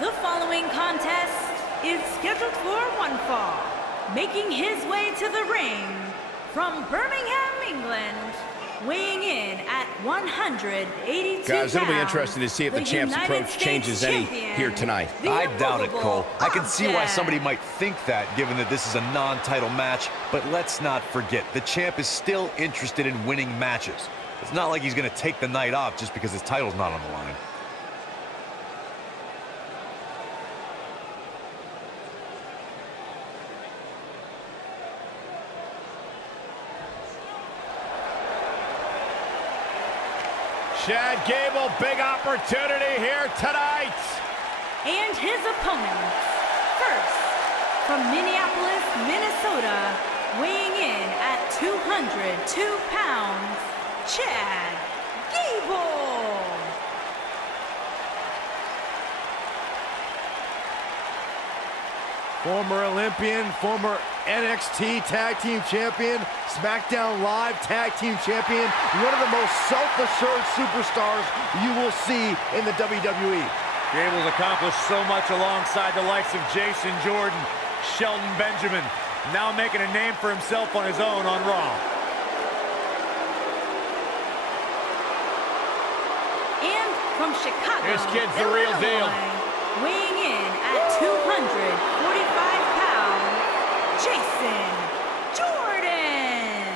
The following contest is scheduled for one fall. Making his way to the ring from Birmingham, England, weighing in at 182 Guys, it'll be pounds, interesting to see if the champ's United approach States changes any champion, here tonight. I doubt it, Cole. I can see why Object. somebody might think that, given that this is a non-title match, but let's not forget, the champ is still interested in winning matches. It's not like he's going to take the night off just because his title's not on the line. Chad Gable, big opportunity here tonight. And his opponents, first, from Minneapolis, Minnesota, weighing in at 202 pounds, Chad Gable. Former Olympian, former NXT Tag Team Champion, SmackDown Live Tag Team Champion, one of the most self-assured superstars you will see in the WWE. Gable's accomplished so much alongside the likes of Jason Jordan, Shelton Benjamin, now making a name for himself on his own on Raw. And from Chicago, This kid's the real deal. Weighing in at 245 pounds, Jason Jordan.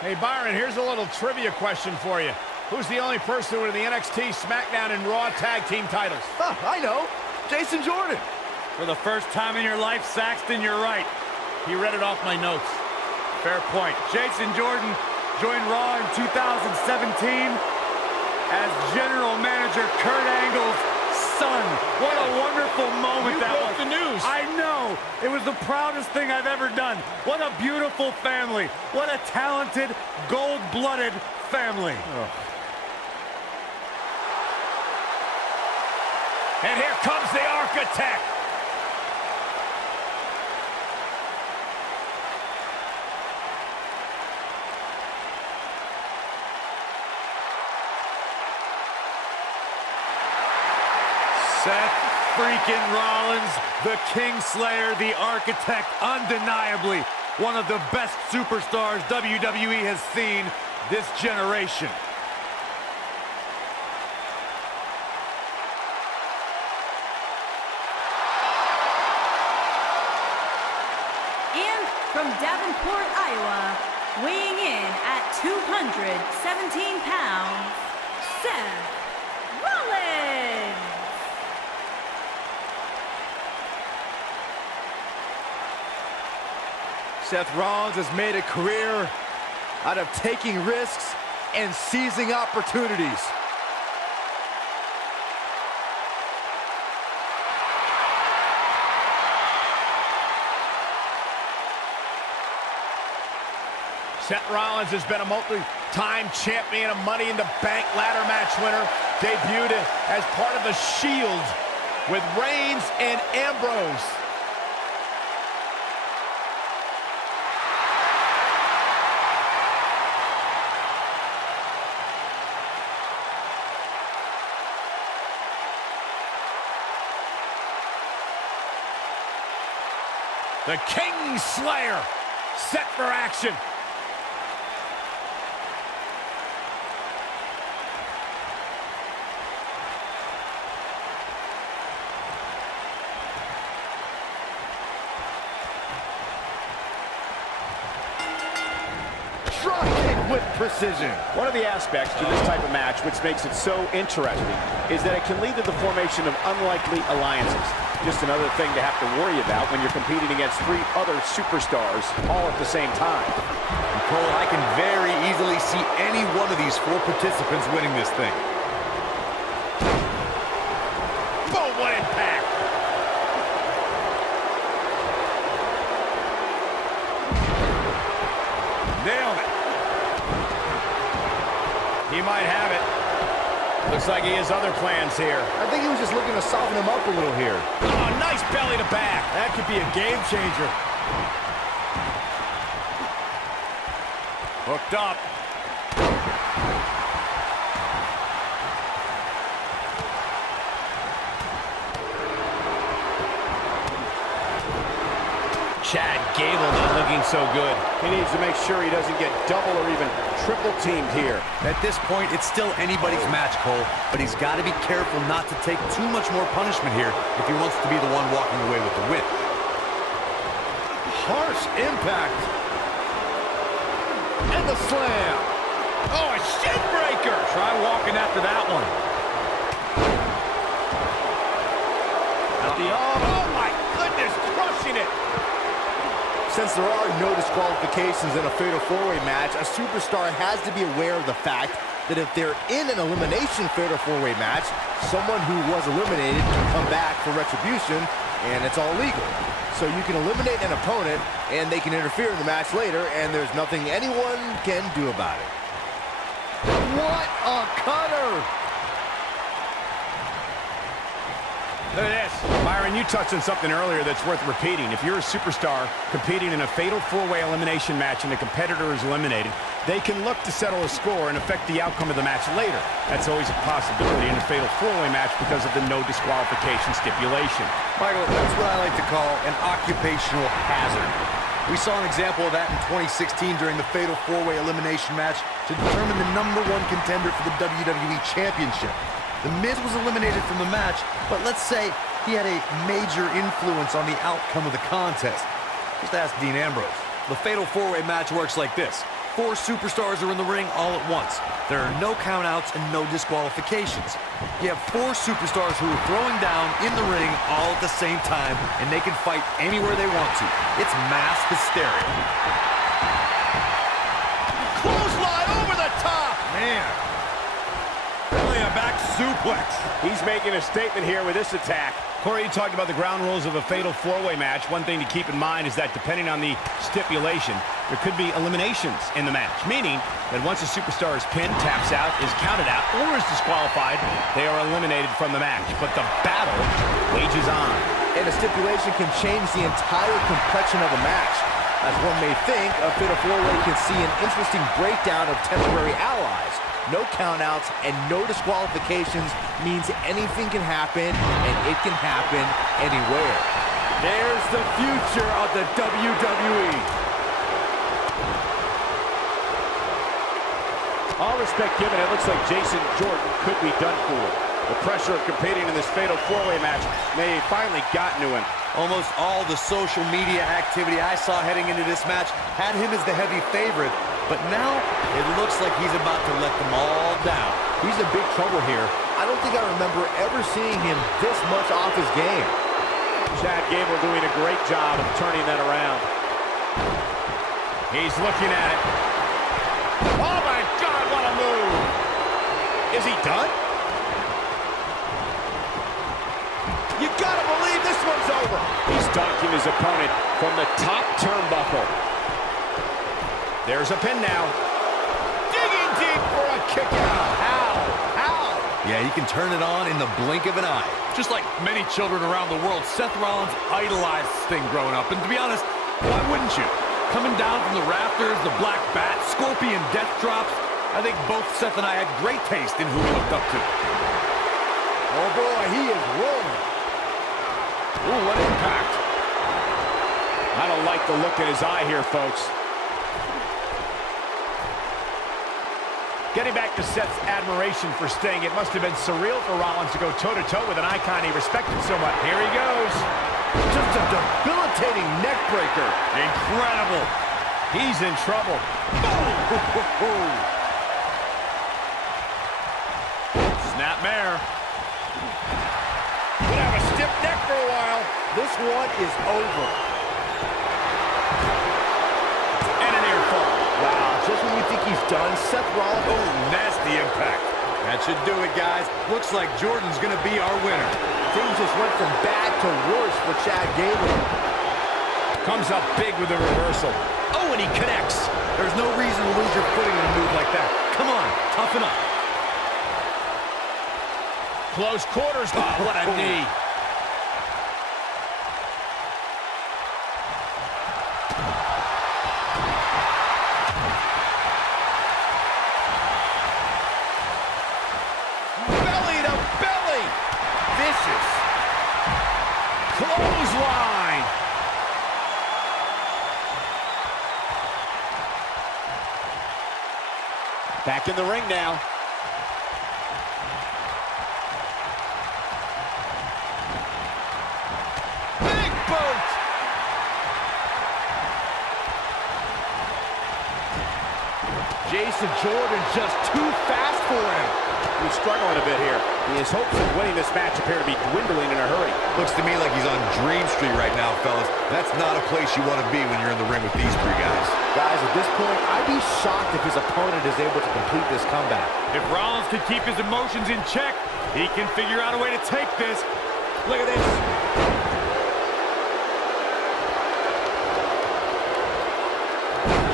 Hey, Byron, here's a little trivia question for you. Who's the only person to win the NXT, SmackDown, and Raw Tag Team titles? I know, Jason Jordan. For the first time in your life, Saxton, you're right. He read it off my notes. Fair point. Jason Jordan joined Raw in 2017 as General Manager Kurt Angle's son. What a wonderful moment that was. The news. I know. It was the proudest thing I've ever done. What a beautiful family. What a talented, gold-blooded family. And here comes the Architect. Seth freaking Rollins, the Kingslayer, the Architect, undeniably one of the best superstars WWE has seen this generation. And from Davenport, Iowa, weighing in at 217 pounds, Seth Rollins. Seth Rollins has made a career out of taking risks and seizing opportunities. Seth Rollins has been a multi-time champion, a Money in the Bank ladder match winner, debuted as part of the Shield with Reigns and Ambrose. The Kingslayer set for action. Drop kick with precision. One of the aspects to this type of match which makes it so interesting is that it can lead to the formation of unlikely alliances. Just another thing to have to worry about when you're competing against three other superstars all at the same time. Cole, I can very easily see any one of these four participants winning this thing. Boom, what impact! Nailed it. He might have it. Looks like he has other plans here. I think he was just looking to soften him up a little here. Oh, nice belly to back. That could be a game changer. Hooked up. Chad Gable not looking so good. He needs to make sure he doesn't get double or even triple teamed here. At this point, it's still anybody's match, Cole, but he's got to be careful not to take too much more punishment here if he wants to be the one walking away with the win. Harsh impact. And the slam. Oh, a shin breaker. Try walking after that one. Oh, my goodness, crushing it. Since there are no disqualifications in a fatal four-way match, a superstar has to be aware of the fact that if they're in an elimination fatal four-way match, someone who was eliminated can come back for retribution, and it's all legal. So you can eliminate an opponent, and they can interfere in the match later, and there's nothing anyone can do about it. What a cutter! Look at this. Byron, you touched on something earlier that's worth repeating. If you're a superstar competing in a fatal four-way elimination match and the competitor is eliminated, they can look to settle a score and affect the outcome of the match later. That's always a possibility in a fatal four-way match because of the no disqualification stipulation. Michael, that's what I like to call an occupational hazard. We saw an example of that in 2016 during the fatal four-way elimination match to determine the #1 contender for the WWE Championship. The Miz was eliminated from the match, but let's say he had a major influence on the outcome of the contest. Just ask Dean Ambrose. The fatal four-way match works like this. 4 superstars are in the ring all at once. There are no countouts and no disqualifications. You have 4 superstars who are throwing down in the ring all at the same time, and they can fight anywhere they want to. It's mass hysteria. Clothesline over the top. Man. Really a back suplex. He's making a statement here with this attack. Corey, you talked about the ground rules of a fatal four-way match. One thing to keep in mind is that depending on the stipulation, there could be eliminations in the match, meaning that once a superstar is pinned, taps out, is counted out, or is disqualified, they are eliminated from the match. But the battle wages on. And a stipulation can change the entire complexion of a match. As one may think, a fatal four-way can see an interesting breakdown of temporary allies. No countouts and no disqualifications means anything can happen, and it can happen anywhere. There's the future of the WWE. All respect given, it looks like Jason Jordan could be done for. The pressure of competing in this fatal four-way match may have finally gotten to him. Almost all the social media activity I saw heading into this match had him as the heavy favorite, but now it looks like he's about to let them all down. He's in big trouble here. I don't think I remember ever seeing him this much off his game. Chad Gable doing a great job of turning that around. He's looking at it. Oh, my God, what a move. Is he done? You gotta believe this one's over. He's dunking his opponent from the top turnbuckle. There's a pin now. Digging deep for a kick out. How? Yeah, he can turn it on in the blink of an eye. Just like many children around the world, Seth Rollins idolized this thing growing up. And to be honest, why wouldn't you? Coming down from the rafters, the black bat, scorpion death drops. I think both Seth and I had great taste in who we looked up to. Oh boy, he is rolling. Ooh, what impact. I don't like the look in his eye here, folks. Getting back to Seth's admiration for Sting, it must have been surreal for Rollins to go toe-to-toe with an icon he respected so much. Here he goes. Just a debilitating neck breaker. Incredible. He's in trouble. Snapmare. Could have a stiff neck for a while. This one is over. And an ear fall. Wow, just when you think he's done, Seth Rollins... Oh, nasty impact. That should do it, guys. Looks like Jordan's going to be our winner. Things just went from bad to worse for Chad Gable. Comes up big with a reversal. Oh, and he connects. There's no reason to lose your footing in a move like that. Come on, toughen up. Close quarters. Oh, what a knee. Belly to belly. Vicious. Clothesline. Back in the ring now. Big boot! Jason Jordan just too fast for him. He's struggling a bit here. His hopes of winning this match appear to be dwindling in a hurry. Looks to me like he's on Dream Street right now, fellas. That's not a place you want to be when you're in the ring with these three guys. Guys, at this point, I'd be shocked if his opponent is able to complete this comeback. If Rollins can keep his emotions in check, he can figure out a way to take this. Look at this.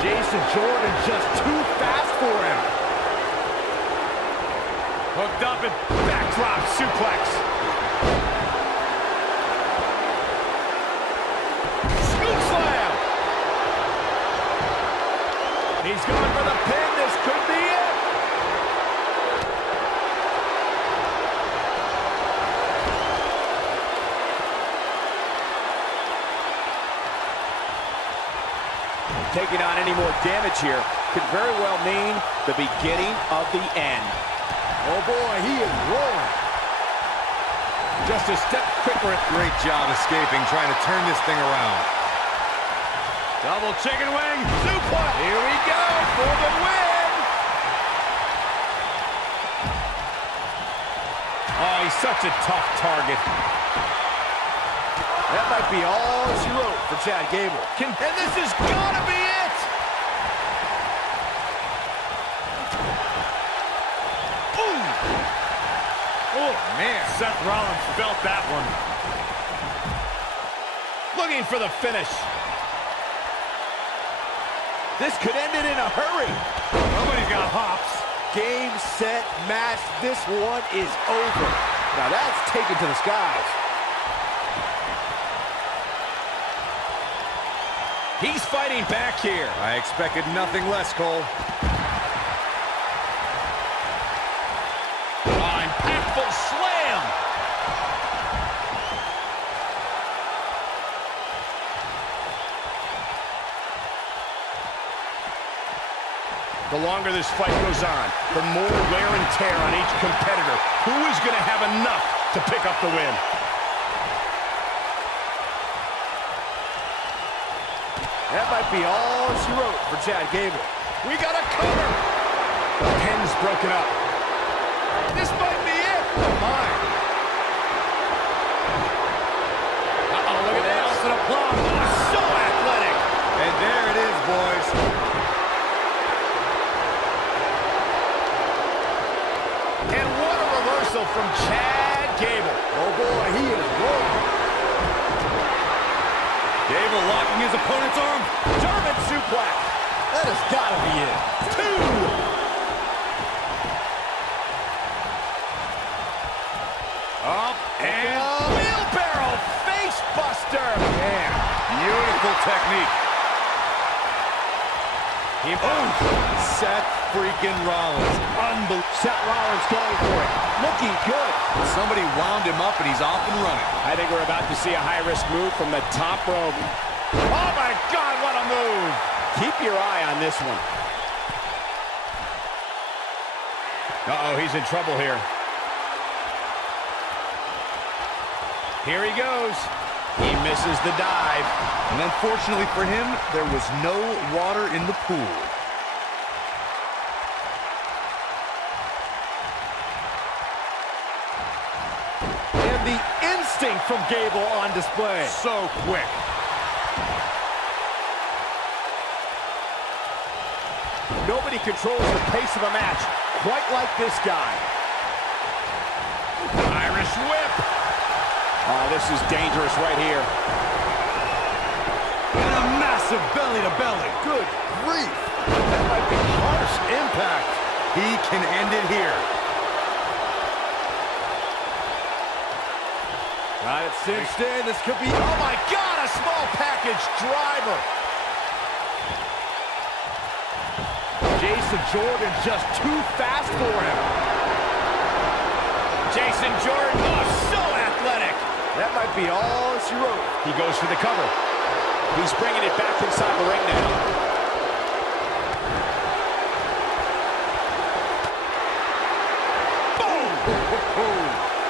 Jason Jordan just too fast for him. Hooked up and Backdrop suplex. Scoop slam. He's going for the pin. This could be it. Taking on any more damage here could very well mean the beginning of the end. Oh boy, he is rolling. Just a step quicker. Great job escaping, trying to turn this thing around. double chicken wing suplex. Here we go for the win. Oh, he's such a tough target. That might be all she wrote for Chad Gable. And this is gotta be it. Oh, man. Seth Rollins felt that one. Looking for the finish. This could end it in a hurry. Nobody's got hops. Game, set, match. This one is over. Now that's taken to the skies. He's fighting back here. I expected nothing less, Cole. Impactful slam. The longer this fight goes on, the more wear and tear on each competitor. Who is going to have enough to pick up the win? That might be all she wrote for Chad Gable. We got a cover. The pin's broken up. This might be it. Oh my. Uh-oh, look at this. Nelson applause. Oh, so athletic. And there it is, boys. And what a reversal from Chad Gable. Oh boy, he is rolling. Gable locking his opponent's arm. German suplex. That has got to be it. 2. Up and Wheelbarrow face buster. man, beautiful technique. Seth freaking Rollins. Unbelievable. Seth Rollins going for it. Looking good. Somebody wound him up and he's off and running. I think we're about to see a high-risk move from the top rope. Oh, my God, what a move. Keep your eye on this one. Uh-oh, he's in trouble here. Here he goes. He misses the dive. And unfortunately for him, there was no water in the pool. And the instinct from Gable on display. So quick. Nobody controls the pace of a match quite like this guy. Irish whip. Oh, this is dangerous right here. And a massive belly-to-belly. Good grief. That might be harsh impact. He can end it here. Got it cinched in. This could be... Oh, my God, a small package driver. Jason Jordan just too fast for him. Jason Jordan, oh, so athletic. That might be all she wrote. He goes for the cover. He's bringing it back inside the ring now.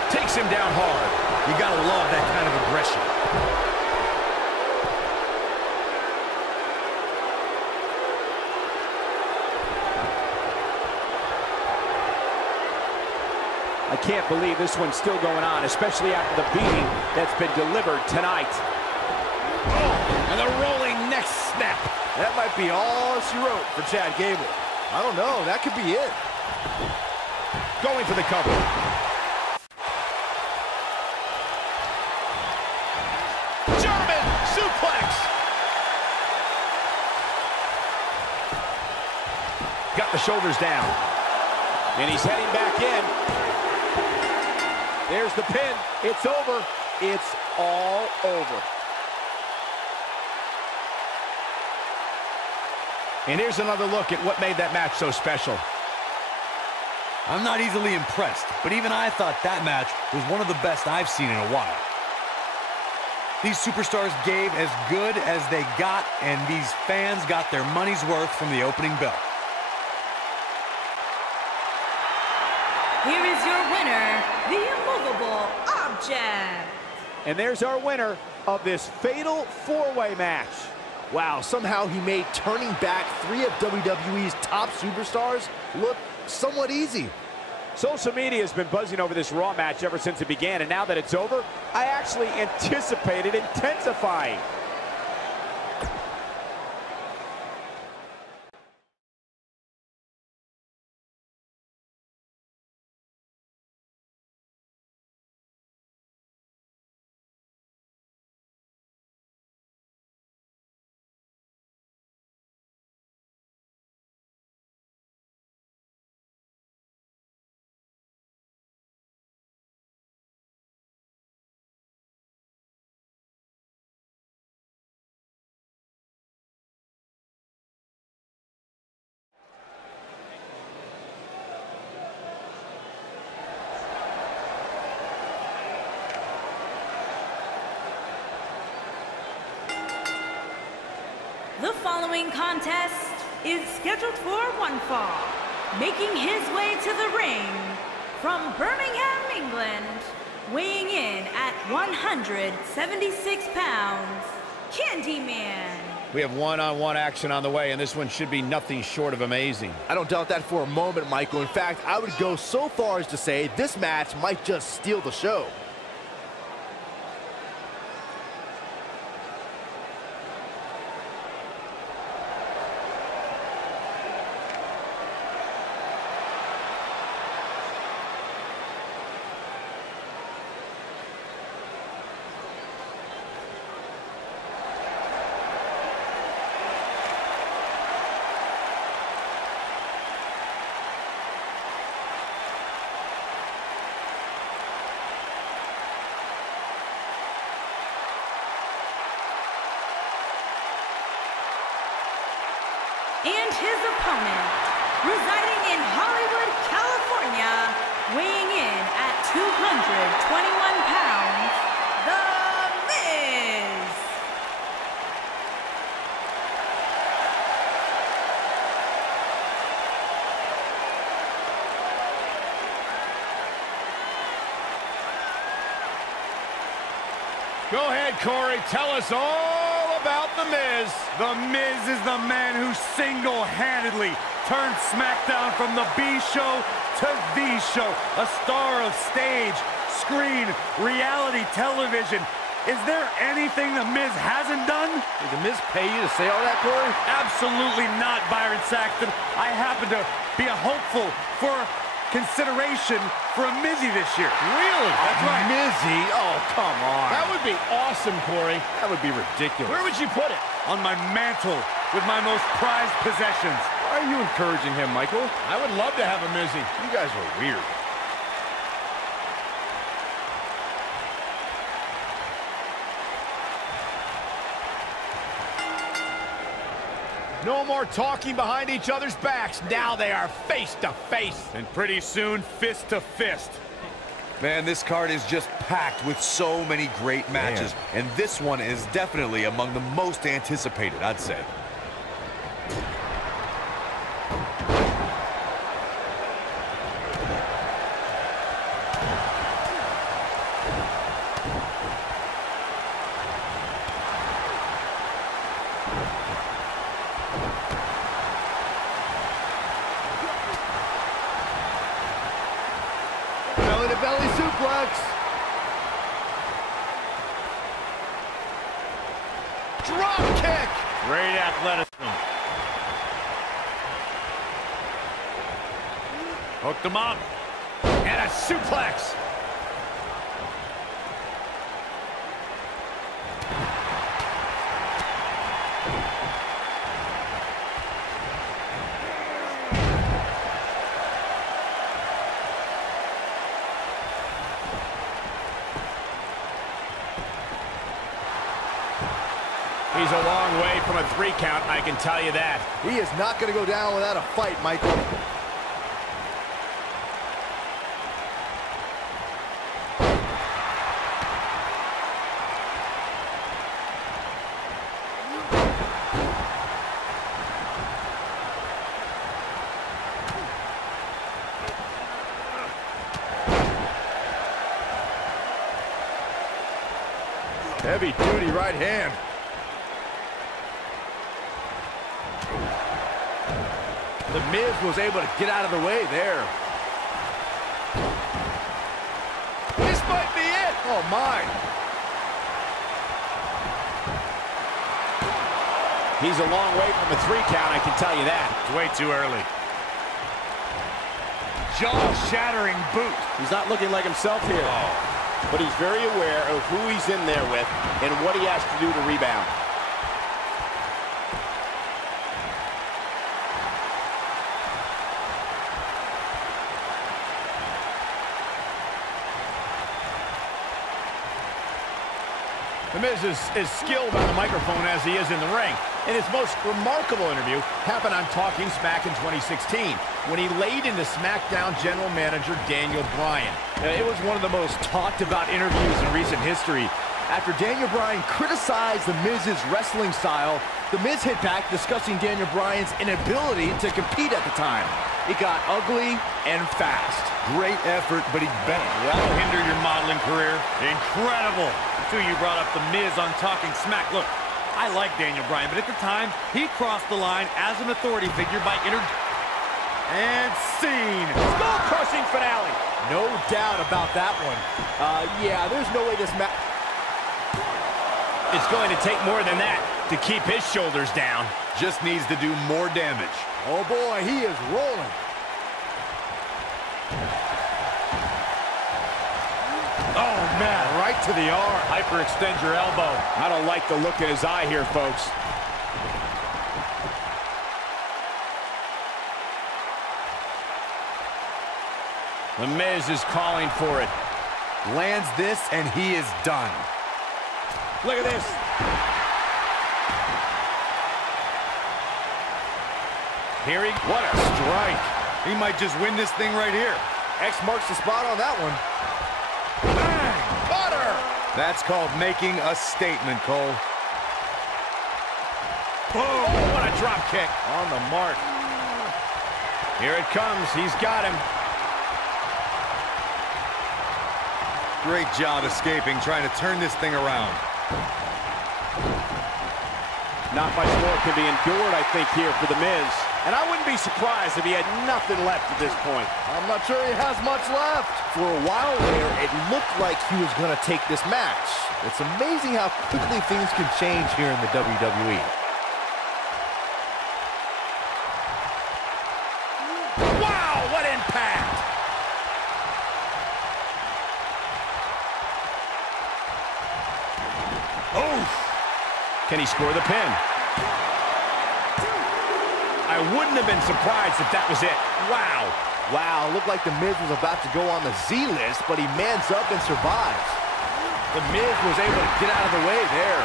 Takes him down hard. You gotta love that kind of aggression. I can't believe this one's still going on, especially after the beating that's been delivered tonight. Oh, and the rolling neck snap. That might be all she wrote for Chad Gable. I don't know. That could be it. Going for the cover. German suplex. Got the shoulders down. And he's heading back in. There's the pin. It's over. It's all over. And here's another look at what made that match so special. I'm not easily impressed, but even I thought that match was one of the best I've seen in a while. These superstars gave as good as they got, and these fans got their money's worth from the opening bell. Here is your winner, the immovable object. And there's our winner of this fatal four-way match. Wow, somehow he made turning back 3 of WWE's top superstars look somewhat easy. Social media has been buzzing over this Raw match ever since it began, and now that it's over, I actually anticipate it intensifying. The following contest is scheduled for one fall. Making his way to the ring from Birmingham, England, weighing in at 176 pounds, Candyman. We have one-on-one action on the way, and this one should be nothing short of amazing. I don't doubt that for a moment, Michael. In fact, I would go so far as to say this match might just steal the show. And his opponent, residing in Hollywood, California, weighing in at 221 pounds, The Miz. Go ahead, Corey. Tell us all about The Miz. The Miz is the man who single-handedly turned SmackDown from the B show to the show. A star of stage, screen, reality television. Is there anything The Miz hasn't done? Did The Miz pay you to say all that, Corey? Absolutely not, Byron Saxton. I happen to be a hopeful for consideration for a Mizzy this year. Really? That's right. Mizzy? Oh, come on. That would be awesome, Corey. That would be ridiculous. Where would you put it? On my mantle with my most prized possessions. Why are you encouraging him, Michael? I would love to have a Mizzy. You guys are weird. No more talking behind each other's backs. Now they are face to face. And pretty soon, fist to fist. Man, this card is just packed with so many great matches, and this one is definitely among the most anticipated, I'd say. belly suplex. Drop kick. Great athleticism. Hooked him up. And a suplex. He's a long way from a 3 count, I can tell you that. He is not going to go down without a fight, Michael. Heavy-duty right hand. The Miz was able to get out of the way there. This might be it. Oh, my. He's a long way from a 3 count, I can tell you that. It's way too early. Jaw-shattering boot. He's not looking like himself here. Oh. But he's very aware of who he's in there with and what he has to do to rebound. The Miz is skilled on the microphone as he is in the ring. And his most remarkable interview happened on Talking Smack in 2016, when he laid into SmackDown General Manager Daniel Bryan. It was one of the most talked about interviews in recent history. After Daniel Bryan criticized The Miz's wrestling style, The Miz hit back discussing Daniel Bryan's inability to compete at the time. It got ugly and fast. Great effort, but he bent. That'll hinder your modeling career. Incredible. Until you brought up The Miz on Talking Smack. Look, I like Daniel Bryan, but at the time, he crossed the line as an authority figure by and scene. Skull-crushing finale. No doubt about that one. Yeah, there's no way this match... It's going to take more than that to keep his shoulders down. Just needs to do more damage. Oh, boy, he is rolling. Oh, man. Right to the arm. Hyperextend your elbow. I don't like the look in his eye here, folks. The Miz is calling for it. Lands this, and he is done. Look at this. Here he... What a strike. He might just win this thing right here. X marks the spot on that one. Bang! Butter! That's called making a statement, Cole. Boom! Oh, what a drop kick. On the mark. Here it comes. He's got him. Great job escaping, trying to turn this thing around. Not much more can be endured, I think, here for The Miz. And I wouldn't be surprised if he had nothing left at this point. I'm not sure he has much left. For a while there, it looked like he was going to take this match. It's amazing how quickly things can change here in the WWE. Wow, what impact! Oof! Can he score the pin? I wouldn't have been surprised if that was it. Wow. Wow, looked like The Miz was about to go on the Z list, but he mans up and survives. The Miz was able to get out of the way there.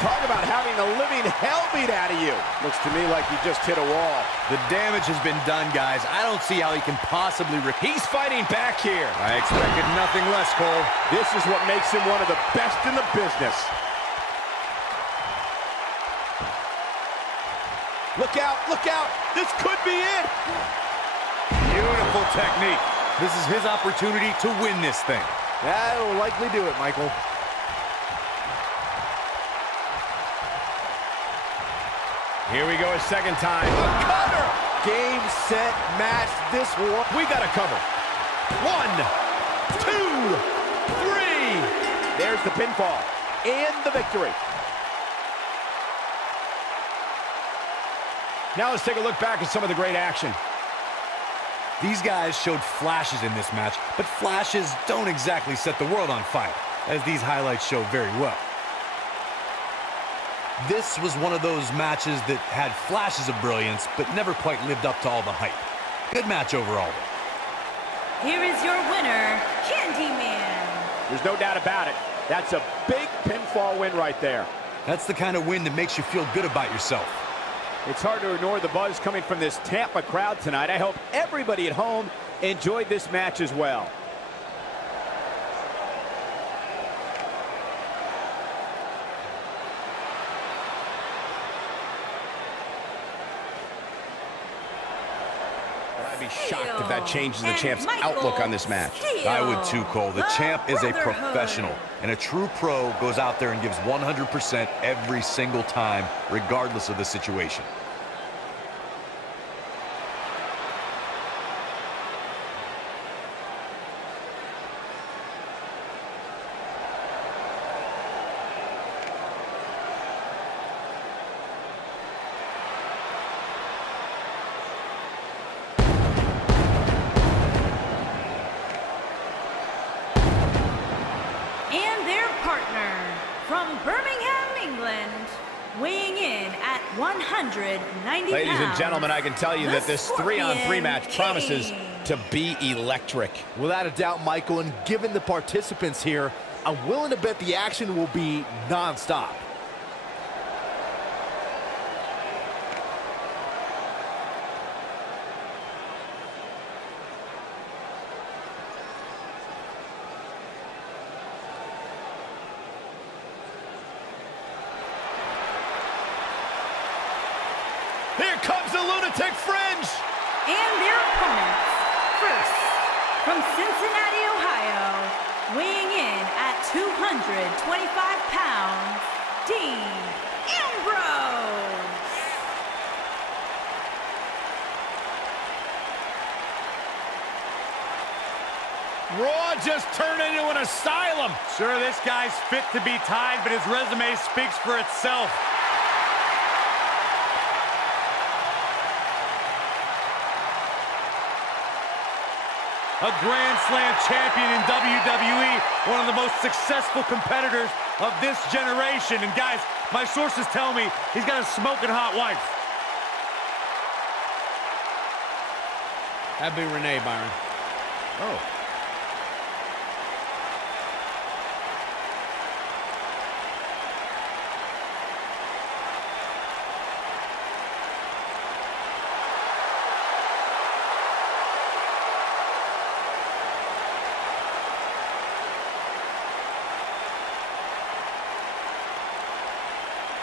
Talk about having the living hell beat out of you. Looks to me like he just hit a wall. The damage has been done, guys. I don't see how he can possibly repeat. He's fighting back here. I expected nothing less, Cole. This is what makes him one of the best in the business. Look out, look out. This could be it. Beautiful technique. This is his opportunity to win this thing. That'll likely do it, Michael. Here we go a second time. A cover! Game, set, match, this one. We got a cover. 1, 2, 3. There's the pinfall and the victory. Now let's take a look back at some of the great action. These guys showed flashes in this match, but flashes don't exactly set the world on fire, as these highlights show very well. This was one of those matches that had flashes of brilliance, but never quite lived up to all the hype. Good match overall. Here is your winner, Candyman. There's no doubt about it. That's a big pinfall win right there. That's the kind of win that makes you feel good about yourself. It's hard to ignore the buzz coming from this Tampa crowd tonight. I hope everybody at home enjoyed this match as well. I'd be shocked if that changes the champ's outlook on this match. I would too, Cole. The champ is a professional, and a true pro goes out there and gives 100% every single time, regardless of the situation. From Birmingham, England, weighing in at 190 Ladies and pounds, gentlemen, I can tell you that this 3-on-3 Scorpion match King. promises to be electric. Without a doubt, Michael, and given the participants here, I'm willing to bet the action will be non-stop. Here comes the lunatic fringe. And their opponents, first, from Cincinnati, Ohio, weighing in at 225 pounds, Dean Ambrose. Raw just turned into an asylum. Sure, this guy's fit to be tied, but his resume speaks for itself. A Grand Slam champion in WWE, one of the most successful competitors of this generation. And guys, my sources tell me he's got a smoking hot wife. That'd be Renee, Byron. Oh.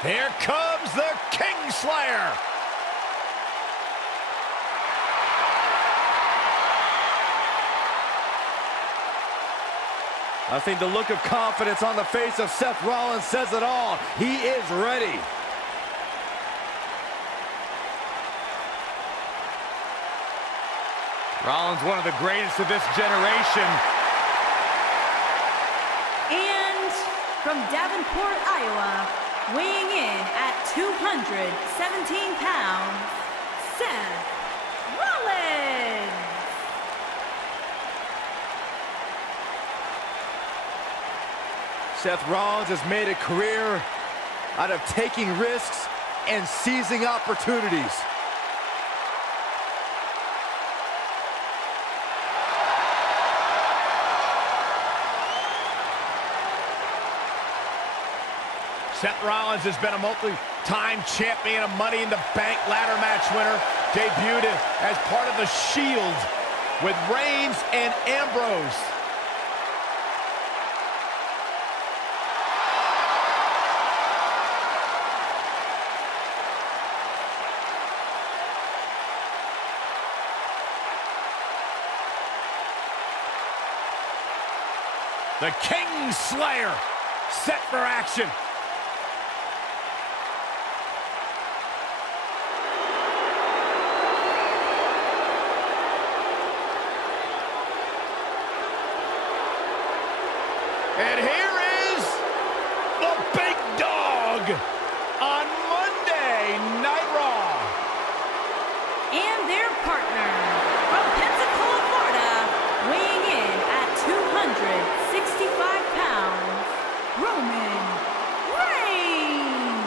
Here comes the Kingslayer. I think the look of confidence on the face of Seth Rollins says it all. He is ready. Rollins, one of the greatest of this generation. And from Davenport, Iowa, weighing in at 217 pounds, Seth Rollins. Seth Rollins has made a career out of taking risks and seizing opportunities. Seth Rollins has been a multi-time champion, a Money in the Bank ladder match winner, debuted as part of the Shield with Reigns and Ambrose. The Kingslayer set for action. And here is the big dog on Monday Night Raw. And their partner from Pensacola, Florida, weighing in at 265 pounds, Roman Reigns.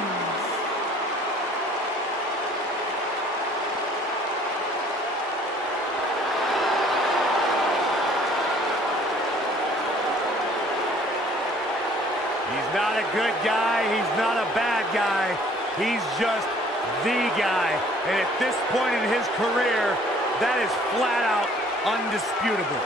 He's not a good guy, he's not a bad guy, he's just the guy. And at this point in his career, that is flat out undisputable.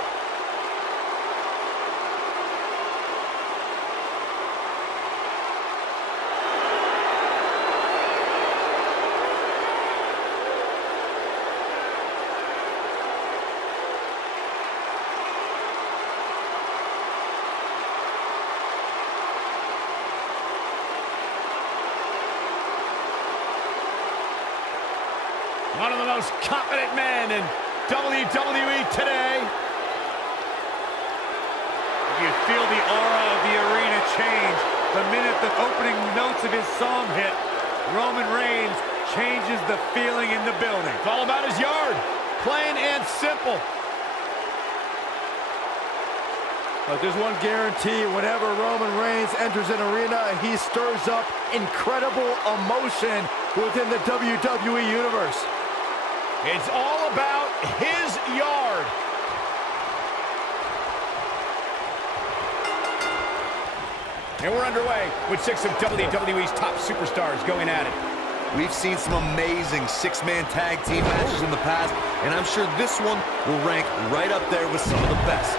One of the most confident men in WWE today. You feel the aura of the arena change the minute the opening notes of his song hit. Roman Reigns changes the feeling in the building. It's all about his yard. Plain and simple. But there's one guarantee: whenever Roman Reigns enters an arena, he stirs up incredible emotion within the WWE Universe. It's all about his yard. And we're underway with 6 of WWE's top superstars going at it. We've seen some amazing six-man tag team matches in the past, and I'm sure this one will rank right up there with some of the best.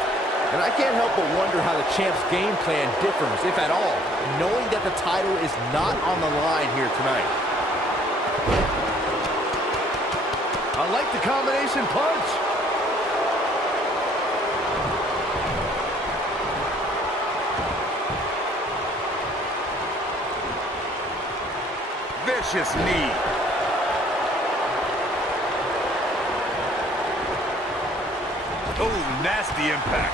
And I can't help but wonder how the champ's game plan differs, if at all, knowing that the title is not on the line here tonight. I like the combination punch. Vicious knee. Oh, nasty impact.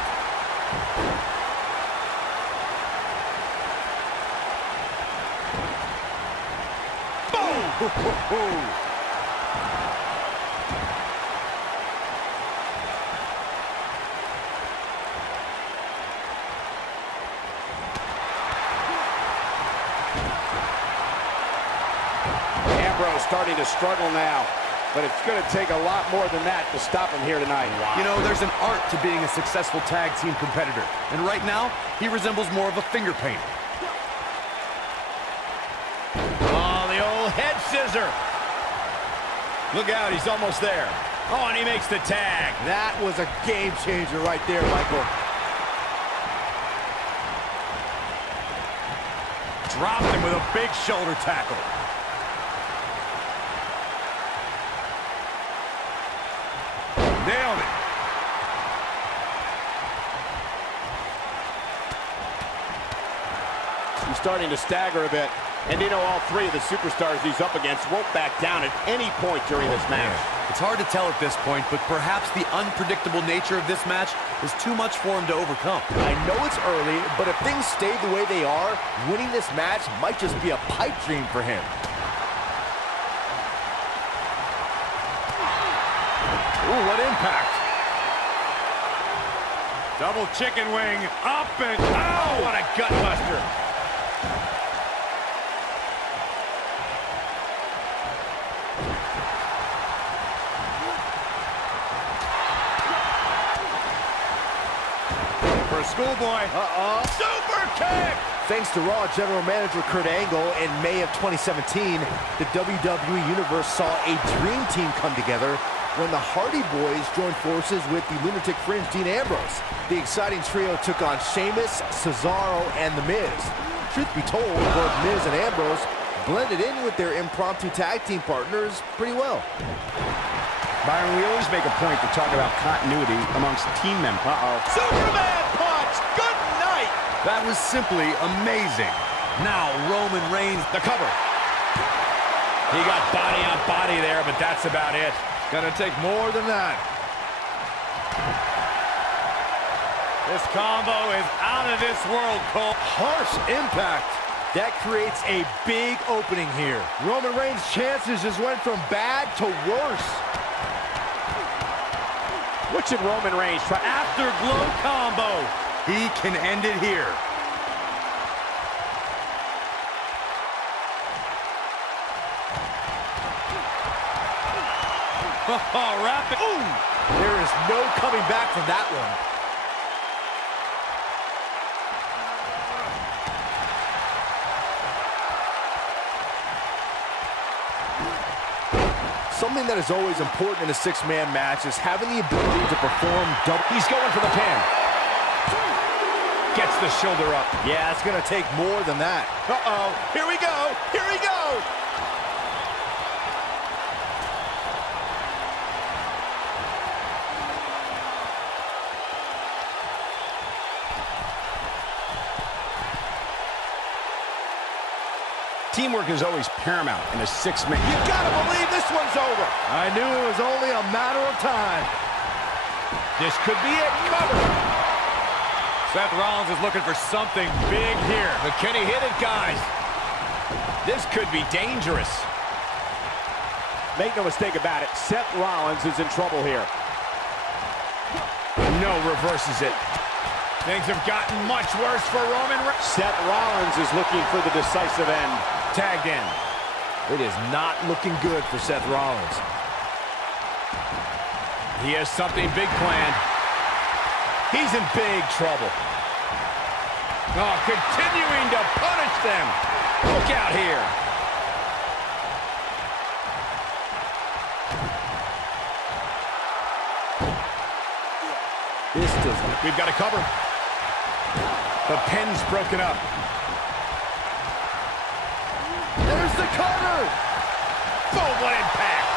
Boom! Starting to struggle now, but it's going to take a lot more than that to stop him here tonight. Wow. You know, there's an art to being a successful tag team competitor, and right now, he resembles more of a finger painter. Oh, the old head scissor. Look out, he's almost there. Oh, and he makes the tag. That was a game changer right there, Michael. Dropped him with a big shoulder tackle. Nailed it. He's starting to stagger a bit. And you know, all three of the superstars he's up against won't back down at any point during this match. It's hard to tell at this point, but perhaps the unpredictable nature of this match is too much for him to overcome. I know it's early, but if things stay the way they are, winning this match might just be a pipe dream for him. Ooh, what impact. Double chicken wing, up and Oh, what a gut buster. for a schoolboy. Super kick! Thanks to Raw General Manager Kurt Angle, in May of 2017, the WWE Universe saw a dream team come together when the Hardy Boys joined forces with the Lunatic Fringe Dean Ambrose. The exciting trio took on Sheamus, Cesaro, and The Miz. Truth be told, both Miz and Ambrose blended in with their impromptu tag team partners pretty well. Byron, we always make a point to talk about continuity amongst team members. Superman punch! Good night! That was simply amazing. Now Roman Reigns, The cover. He got body on body there, but that's about it. Gonna take more than that. This combo is out of this world, Cole. Harsh impact. That creates a big opening here. Roman Reigns' chances just went from bad to worse. What should Roman Reigns try? Afterglow combo. He can end it here. Oh, rapid. Ooh. There is no coming back from that one. Something that is always important in a six-man match is having the ability to perform double. He's going for the pin. Gets the shoulder up. Yeah, it's going to take more than that. Uh-oh. Here we go. Here we go. Teamwork is always paramount in a six-man. You gotta believe this one's over. I knew it was only a matter of time. This could be it. Cover. Seth Rollins is looking for something big here. But can he hit it, guys? This could be dangerous. Make no mistake about it, Seth Rollins is in trouble here. No, reverses it. Things have gotten much worse for Roman Reigns. Seth Rollins is looking for the decisive end. Tagged in. It is not looking good for Seth Rollins. He has something big planned. He's in big trouble. Oh, continuing to punish them. Look out here. This doesn't. We've got to cover. The pin's broken up. There's the cover. Boom, what impact.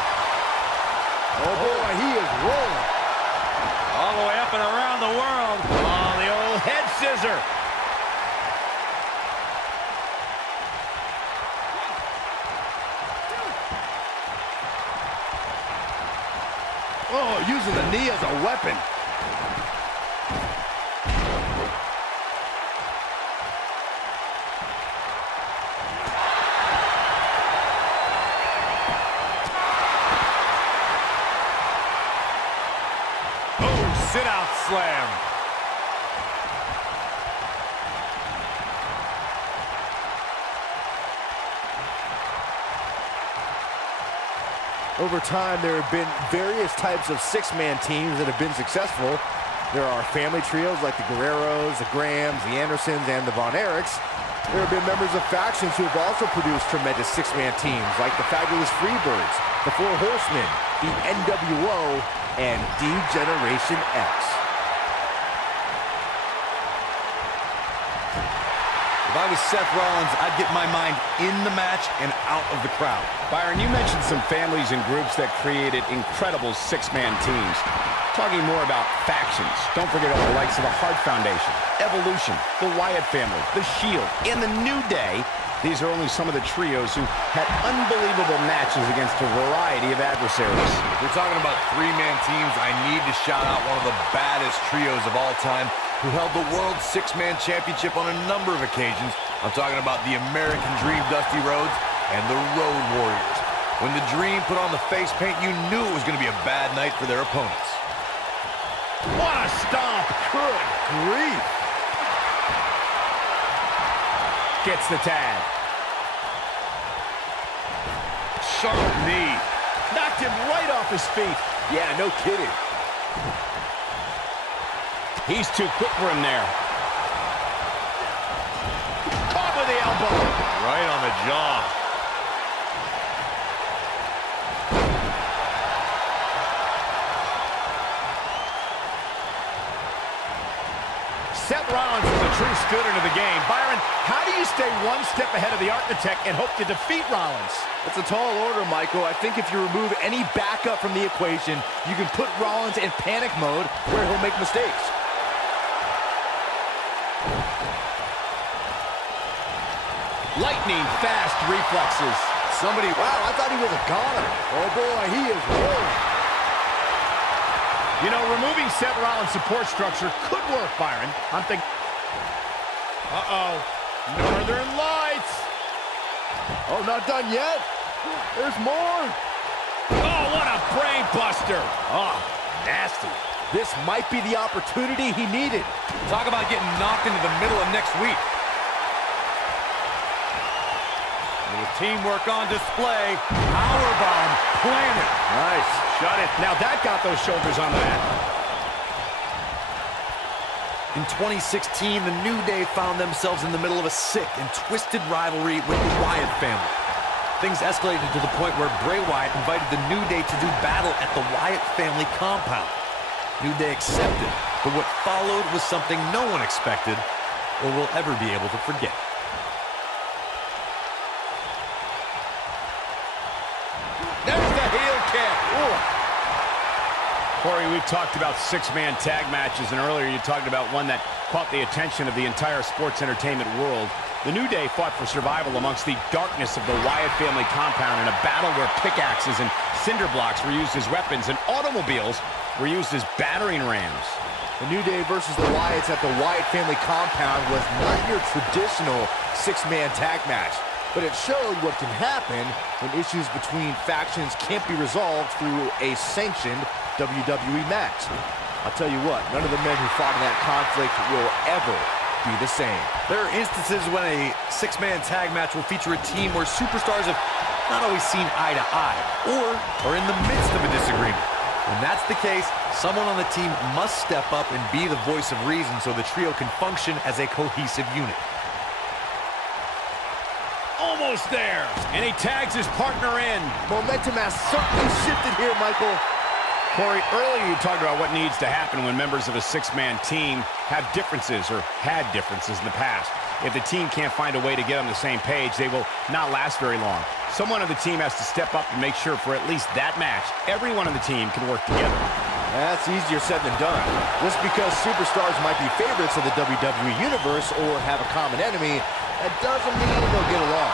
Oh, boy, he is rolling. All the way up and around the world. Oh, the old head scissor. Oh, using the knee as a weapon. Sit-out slam. Over time, there have been various types of six-man teams that have been successful. There are family trios like the Guerreros, the Grahams, the Andersons, and the Von Erichs. There have been members of factions who have also produced tremendous six-man teams like the Fabulous Freebirds, the Four Horsemen, the NWO, and D-Generation X. If I was Seth Rollins, I'd get my mind in the match and out of the crowd. Byron, you mentioned some families and groups that created incredible six-man teams. Talking more about factions, don't forget all the likes of the Hart Foundation, Evolution, the Wyatt family, the Shield, and the New Day. These are only some of the trios who had unbelievable matches against a variety of adversaries. If we're talking about three-man teams, I need to shout out one of the baddest trios of all time who held the World Six-Man Championship on a number of occasions. I'm talking about the American Dream, Dusty Rhodes, and the Road Warriors. When the Dream put on the face paint, you knew it was going to be a bad night for their opponents. What a stomp! Good grief. Gets the tag. Sharp knee. Knocked him right off his feet. Yeah, no kidding. He's too quick for him there. Caught with the elbow. Right on the jaw. Seth Rollins is a true student of the game. Byron, how do you stay one step ahead of the Architect and hope to defeat Rollins? It's a tall order, Michael. I think if you remove any backup from the equation, you can put Rollins in panic mode where he'll make mistakes. Lightning fast reflexes. Wow, I thought he was a goner. Oh boy, he is rolling. You know, removing Seth Rollins' support structure could work, Byron. I'm thinking... Uh-oh. Northern Lights. Oh, not done yet. There's more. Oh, what a brain buster. Oh, nasty. This might be the opportunity he needed. Talk about getting knocked into the middle of next week. Little teamwork on display. Powerbomb planted. Nice. Shut it. Now that got those shoulders on the mat. In 2016, the New Day found themselves in the middle of a sick and twisted rivalry with the Wyatt family. Things escalated to the point where Bray Wyatt invited the New Day to do battle at the Wyatt family compound. New Day accepted, but what followed was something no one expected or will ever be able to forget. There's the heel kick. Ooh. Corey, we've talked about six-man tag matches, and earlier you talked about one that caught the attention of the entire sports entertainment world. The New Day fought for survival amongst the darkness of the Wyatt family compound in a battle where pickaxes and cinder blocks were used as weapons and automobiles were used as battering rams. The New Day versus the Wyatts at the Wyatt family compound was not your traditional six-man tag match, but it showed what can happen when issues between factions can't be resolved through a sanctioned WWE match. I'll tell you what, none of the men who fought in that conflict will ever be the same. There are instances when a six-man tag match will feature a team where superstars have not always seen eye to eye or are in the midst of a disagreement. When that's the case, someone on the team must step up and be the voice of reason so the trio can function as a cohesive unit. Almost there, and he tags his partner in. Momentum has certainly shifted here, Michael. Corey, earlier you talked about what needs to happen when members of a six-man team have differences or had differences in the past. If the team can't find a way to get on the same page, they will not last very long. Someone on the team has to step up and make sure for at least that match, everyone on the team can work together. That's easier said than done. Just because superstars might be favorites of the WWE Universe or have a common enemy, that doesn't mean they'll get along.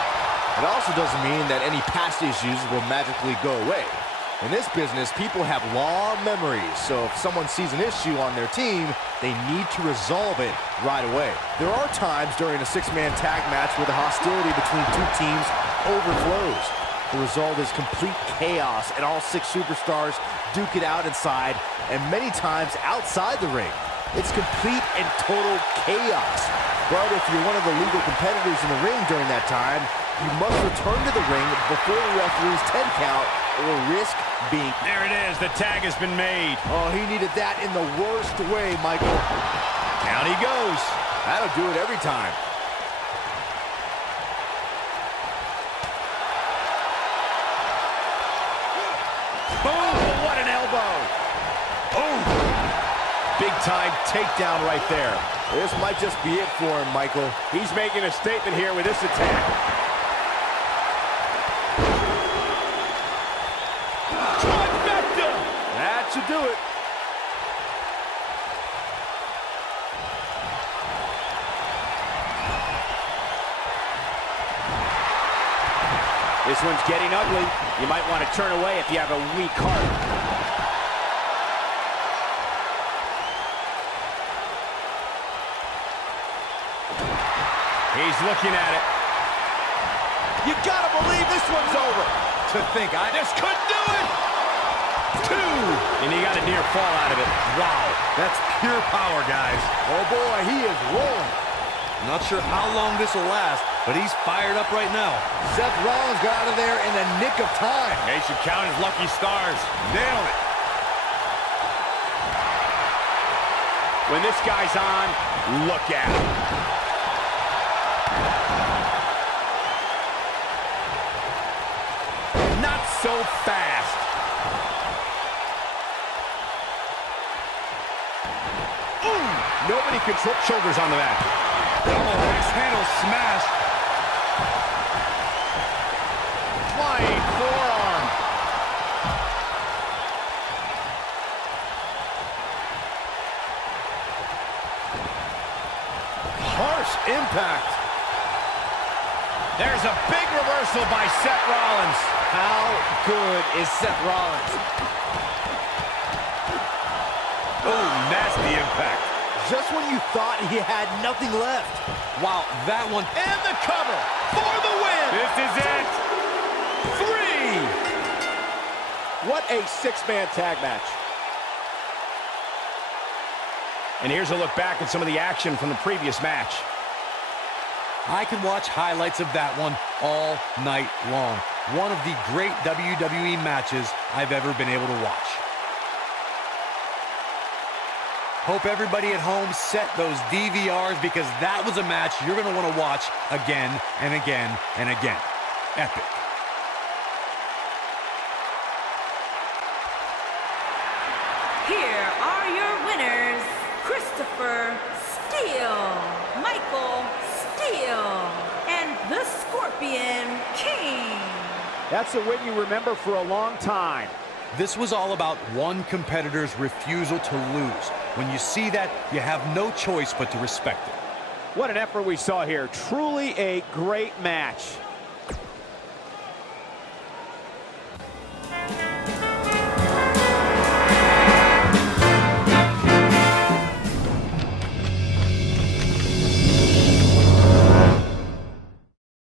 It also doesn't mean that any past issues will magically go away. In this business, people have long memories, so if someone sees an issue on their team, they need to resolve it right away. There are times during a six-man tag match where the hostility between two teams overflows. The result is complete chaos, and all six superstars duke it out inside, and many times outside the ring. It's complete and total chaos. But if you're one of the legal competitors in the ring during that time, you must return to the ring before the referee's 10 count or risk being... There it is. The tag has been made. Oh, he needed that in the worst way, Michael. Down he goes. That'll do it every time. Boom! What an elbow. Oh! Big-time takedown right there. This might just be it for him, Michael. He's making a statement here with this attack. That should do it. This one's getting ugly. You might want to turn away if you have a weak heart. He's looking at it. You gotta believe this one's over. To think, this could do it. 2. And he got a near fall out of it. Wow, that's pure power, guys. Oh boy, he is rolling. Not sure how long this will last, but he's fired up right now. Seth Rollins got out of there in the nick of time. They should count his lucky stars. Nailed it. When this guy's on, look at him. Not so fast. Ooh, nobody controls shoulders on the mat. Double axe handle smash. Flying forearm. Harsh impact. There's a big reversal by Seth Rollins. How good is Seth Rollins? Oh, nasty impact. Just when you thought he had nothing left. Wow, that one. And the cover for the win. This is it. 3. What a 6-man tag match. And here's a look back at some of the action from the previous match. I can watch highlights of that one all night long. One of the great WWE matches I've ever been able to watch. Hope everybody at home set those DVRs, because that was a match you're going to want to watch again and again and again. Epic. Here are your winners, Christopher Steele, Michael Steele, and the Scorpion King. That's a win you remember for a long time. This was all about one competitor's refusal to lose. When you see that, you have no choice but to respect it. What an effort we saw here. Truly a great match.